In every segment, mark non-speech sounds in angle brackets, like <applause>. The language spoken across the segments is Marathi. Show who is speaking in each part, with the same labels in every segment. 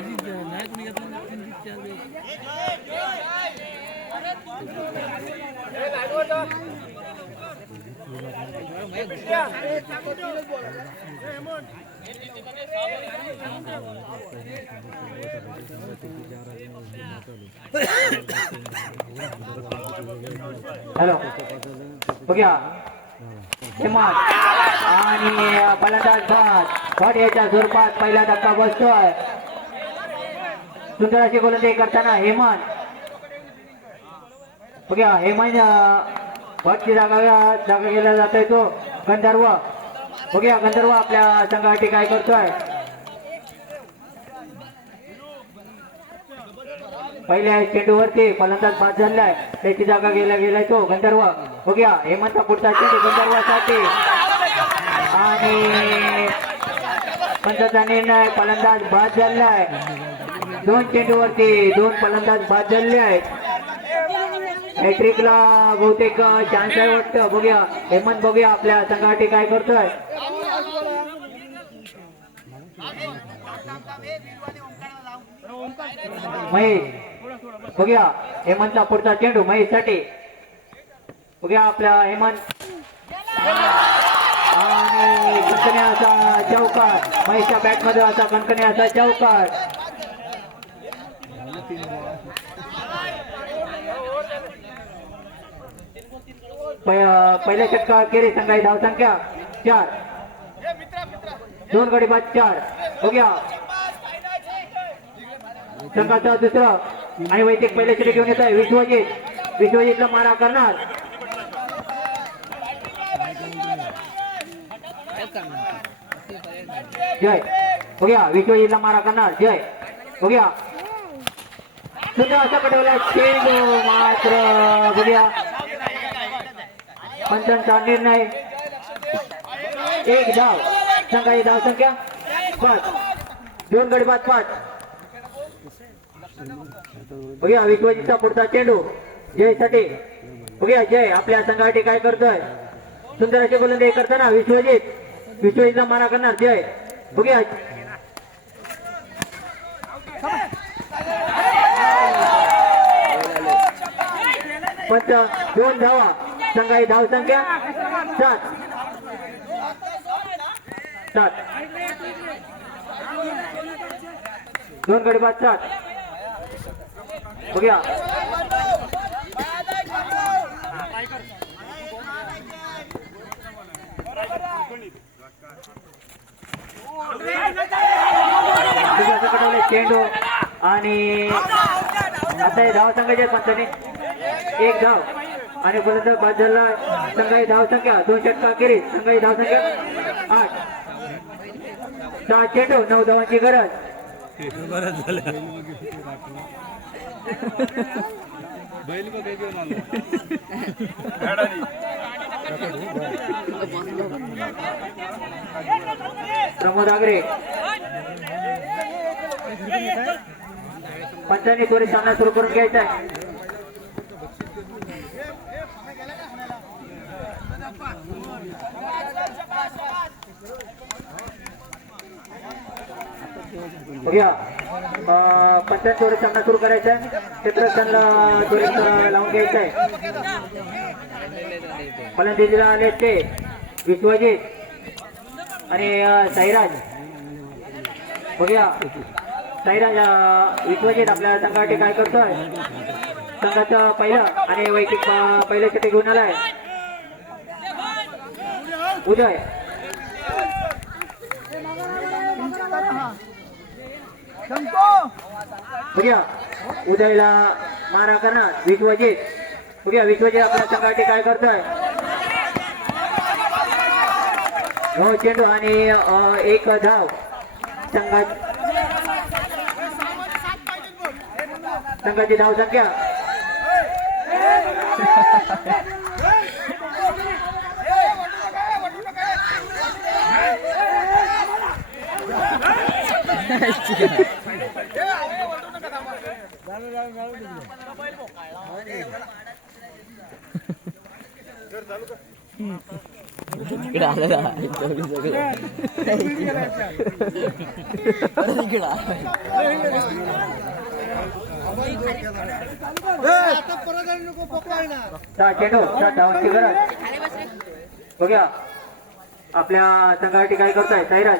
Speaker 1: भाजी नाही कोणी घेतलं तीन चार दिवस
Speaker 2: हॅलो बघूया हिम्मत आणि फलंदाज भात भाट याच्या स्वरूपात पहिला धक्का बसतोय सुंदर गोलंदाजी करताना हेमन बघा हेमन भटची जागा जागा गेला जातोय तो गंधर्व. बघूया गंधर्व आपल्या संघासाठी काय करतोय. पहिल्या चेंडूवरती फलंदाज बाद झालाय. त्याची जागा गेला गेलाय तो गंधर्व. बघूया हेमंतचा पुढचा चेंडू गंधर्वासाठी. आणि पंचाचा निर्णय फलंदाज बाद झालाय. दोन चेंडूवरती दोन फलंदाज बाद झाले आहेत. हॅट्रिकला बहुतेक चान्स आहे वाटतं. बघूया. हेमंत बघूया आपल्या संघासाठी काय करतोय. महेश बघूया. हेमंतचा पुढचा चेंडू महेशसाठी. बघूया आपल्या हेमंत. आणि कणकणी असा चौकार. महेशच्या बॅटमध्ये असा कणकणी असा चौकार. पहिल्या षटका केली संघाची धावसंख्या चार. दोन गडी बाद चार. गया संघाचा दुसरं आणि वैदिक पहिले षटक घेऊन येत आहे विश्वजित. विश्वजितला मारा करणार. जय. बघूया विश्वजितला मारा करणार. जय. बघूया. सुद्धा असा पटवला चेंडू मात्र. बघूया. पंचांचा निर्णय एक धाव संघाची धाव संख्या पाच दोन गडी बाद पाच बघूया विश्वजीचा पुढचा चेंडू जयसाठी बघूया जय आपल्या संघासाठी काय करतोय? सुंदर असे गोलंदाजी करताना विश्वजित. विश्वजितला मारा करणार जय. बघूया पंच दोन धावा. संघाई धाव संख्या सात. सात. दोन गडी बाद सात. बघूया. दुसऱ्या चेंडू आणि आता हे धाव संघाच्या पंचाने एक धाव. आणि फलंदाज बाद झाला संघाई धावसंख्या दोन षटका केली. संघाई धावसंख्या आठ. सहा चेंडू नऊ धावांची गरज. प्रमोद आगरे. पंचांनी कोणी सामना सुरू करून घ्यायचा आहे. बघूया. पंचायत पंचांनी सामना सुरू करायचा आहे क्षेत्रस्थानला त्वरित लावून घ्यायचा आहे फलंदाजीला आले ते विश्वजित आणि साईराज. बघूया. साईराज अं, विश्वजित आपल्या संघासाठी काय करतोय? संघाचं पहिलं आणि वैयक्तिक अं, पहिलं घेऊन आलाय. उदय. पुढ्या उदयला मारा करणार विश्वजित. पुढ्या विश्वजित आपल्या संघाटी काय करतोय. नऊ चेंडू आणि एक धाव. संघात संघाची धाव संख्या. <laughs>
Speaker 1: इकडे
Speaker 2: आलेला बघ्या. आपल्या संघासाठी काय करताय? साईराज.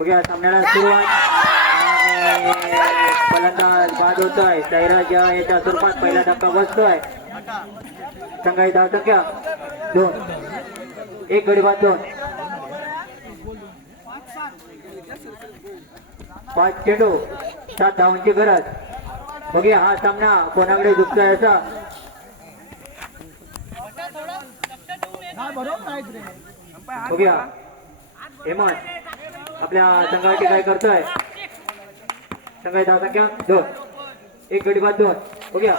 Speaker 2: बघा सामन्याला सुरुवात. फलंदाज बाद होतोय सैराज याच्या स्वरूपात पहिला धक्का बसतोय. संघाई धाव संख्या दोन. एक गडी बाद दोन. पाच चेंडू सात धावांची गरज. बघूया हा सामना कोणाकडे झुकतोय असा. बघूया. हेमंत. आपल्या संघाचे काय करतोय? संघाची धाव संख्या दोन. एक गडी बाद दोन. ओके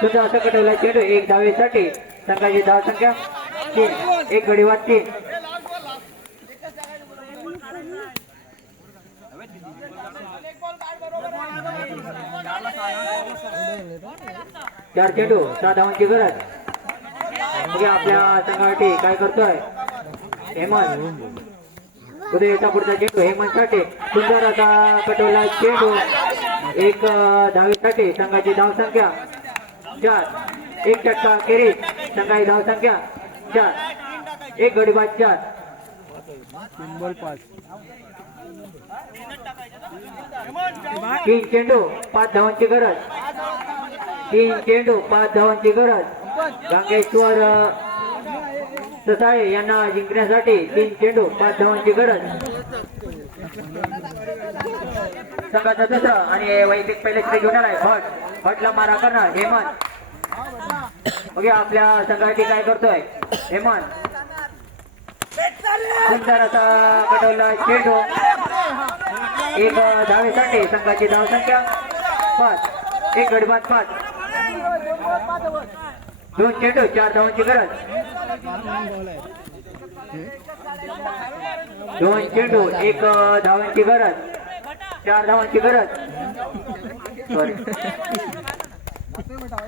Speaker 2: सुद्धा असं कटवला चेंडू एक धावेसाठी संघाची धाव संख्या तीन. एक गडी बाद तीन. चार चेंडू सहा धावांची गरज. बघूया आपल्या संघासाठी काय करतोय? हेमंत. उदयचा पुढचा चेंडू हेमंतसाठी सुंदर असा कटवला चेंडू. एक धावीसाठी संघाची धावसंख्या. चार एक टक्का केरीज संघाची धावसंख्या. चार एक गडीबाद चार. तीन चेंडू पाच धावांची गरज. तीन चेंडू पाच धावांची गरज. गांगेश्वर अ, ससाळे यांना जिंकण्यासाठी तीन चेंडू पाच धावांची गरज. संघाचा दुसरा आणि वैयक्तिक पहिले श्री घेऊन आलाय भट भटला मारा करणार हेमंत. ओके आपल्या संघासाठी काय करतोय हेमंत. सुंदर असा पटवला चेंडू. एक धावेसाठी संघाची धावसंख्या पाच. एक गडबात पाच. दोन चेंडू चार धावांची गरज. दोन चेंडू एक धावांची गरज. चार धावांची गरज. सॉरी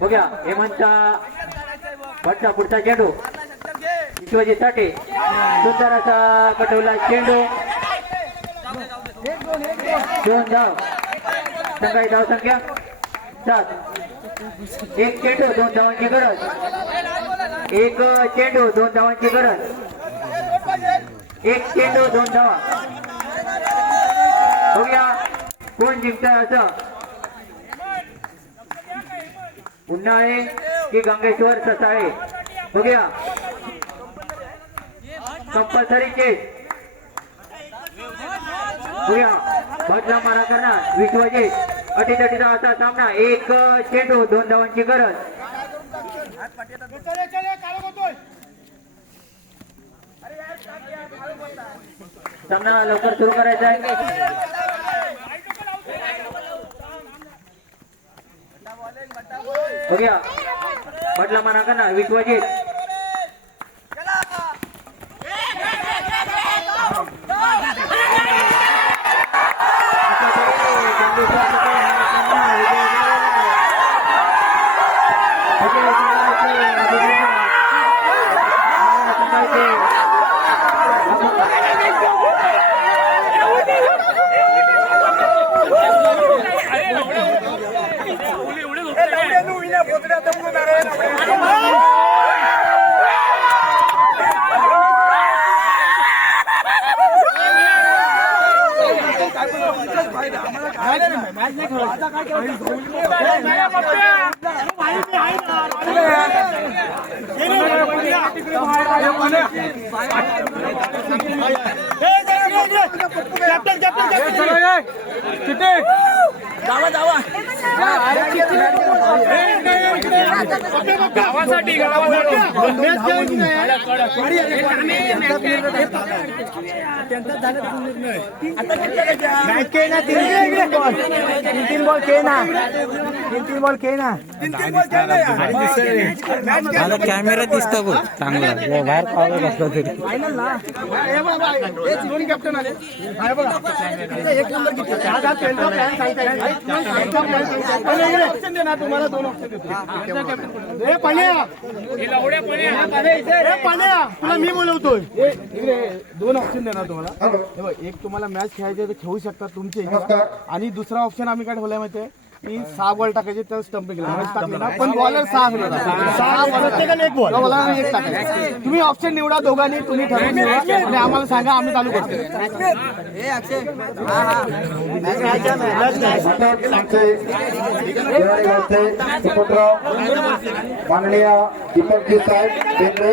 Speaker 2: बघूया हेमंतचा भटचा पुढचा चेंडू. विश्वजित साठे. सुंदर असा कटवला चेंडू. दोन धाव. संघाची धाव संख्या सात. एक चेंडू दोन धावांची गरज. एक चेंडू दोन धावांची गरज. एक चेंडू दोन धावा. बघूया कोण जिंकताय असं. उन्हाळे की गंगेश्वर ससाळे. बघूया. कंपल्सरी केस बघूया. भटला मारा करणार. विश्वजित. अटीतटीचा असा सामना एक चेंडू दोन धावांची गरज. सामना लवकर सुरू करायचा आहे. बघूया. भटला का ना विश्वजित अशा तऱ्हेने गांधीचा सकाळ हा सामना विजयी झालेला आहे. विजयी संघाचे अभिनंदन. हा सकाळचे
Speaker 3: जावा जावा
Speaker 1: गावासाठी गावासाठी
Speaker 3: मॅच खेळ ना तीन गावासाठी बॉल तीन तीन बॉल खेळ ना. तीन तीन बॉल खेळ ना
Speaker 4: मला कॅमेरा दिसतो बघ. चांगला बाहेर पावलं बसला तरी
Speaker 3: फायनल ना कॅप्टन आले एक नंबर दे ना, तुम्हाला दोन देतो. हे पण्या. हे पण्या, तुला मी बोलवतोय दोन ऑप्शन देणार तुम्हाला एक तुम्हाला मॅच खेळायची आहे तर खेळू शकता तुमचे. आणि दुसरा ऑप्शन आम्ही काय ठेवलाय माहितीये की सहा बॉल टाकायचे तर स्टंप टाकले पण बॉलर सहा प्रत्येकाने एक बॉल एक टाकायचं तुम्ही ऑप्शन निवडा दोघांनी तुम्ही ठरवून निवडा आणि आम्हाला सांगा आम्ही चालू करतो
Speaker 5: माननीय दीपकजी साहेब बेंद्रे